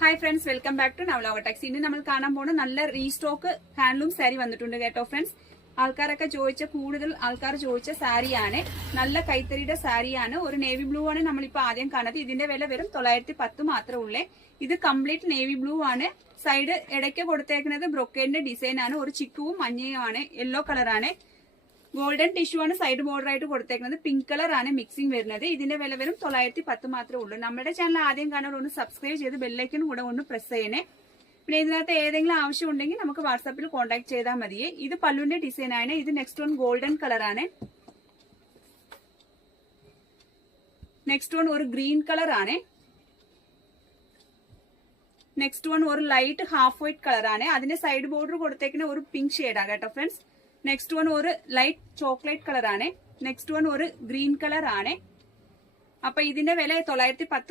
Hi friends, welcome back to Navloka techs. ഇനി നമ്മൾ കാണാൻ പോകുന്ന നല്ല റീസ്റ്റോക്ക് ഹാൻഡ്ലൂം സാരി വന്നിട്ടുണ്ട് കേട്ടോ ഫ്രണ്ട്സ്. കൂടുതൽ ആൾക്കാർ ചോദിച്ച സാരിയാണ്. നല്ല കൈത്തറിയുടെ സാരിയാണ്. ഒരു നേവി ബ്ലൂ ആണ് നമ്മളിപ്പോ ആദ്യം കാണുന്നത്. ഇതിന്റെ വില വെറും 910 മാത്രമേ ഉള്ളേ. ഇത് കംപ്ലീറ്റ് നേവി ബ്ലൂ ആണ്. സൈഡ് ഇടയ്ക്ക് കൊടുത്തേക്കുന്നത് ബ്രൊക്കേഡിന്റെ ഡിസൈൻ ആണ്. ഒരു ചിക്കുവും മഞ്ഞയും ആണ്. യെല്ലോ കളറാണ്. ഗോൾഡൻ ടിഷ്യൂ ആണ് സൈഡ് ബോർഡർ ആയിട്ട് കൊടുത്തേക്കുന്നത്. പിങ്ക് കളർ ആണ് മിക്സിംഗ് വരുന്നത്. ഇതിന്റെ വില വെറും 910 മാത്രമേ ഉള്ളൂ. നമ്മുടെ ചാനൽ ആദ്യം കാണാൻ ഒന്ന് സബ്സ്ക്രൈബ് ചെയ്ത് ബെല്ലൈക്കൺ കൂടെ ഒന്ന് പ്രസ് ചെയ്യണേ. പിന്നെ ഇതിനകത്ത് ഏതെങ്കിലും ആവശ്യം ഉണ്ടെങ്കിൽ നമുക്ക് വാട്സാപ്പിൽ കോൺടാക്ട് ചെയ്താൽ മതിയേ. ഇത് പല്ലുവിന്റെ ഡിസൈൻ ആണ്. ഇത് നെക്സ്റ്റ് വൺ ഗോൾഡൻ കളർ ആണ്. നെക്സ്റ്റ് വൺ ഒരു ഗ്രീൻ കളർ ആണ്. നെക്സ്റ്റ് വൺ ഒരു ലൈറ്റ് ഹാഫ് വൈറ്റ് കളർ ആണ്. അതിന്റെ സൈഡ് ബോർഡർ കൊടുത്തേക്കുന്ന ഒരു പിങ്ക് ഷെയ്ഡാണ് കേട്ടോ ഫ്രണ്ട്സ്. നെക്സ്റ്റ് വൺ ഒരു ലൈറ്റ് ചോക്ലേറ്റ് കളർ ആണ്. നെക്സ്റ്റ് വൺ ഒരു ഗ്രീൻ കളർ ആണ്. അപ്പൊ ഇതിന്റെ വില 910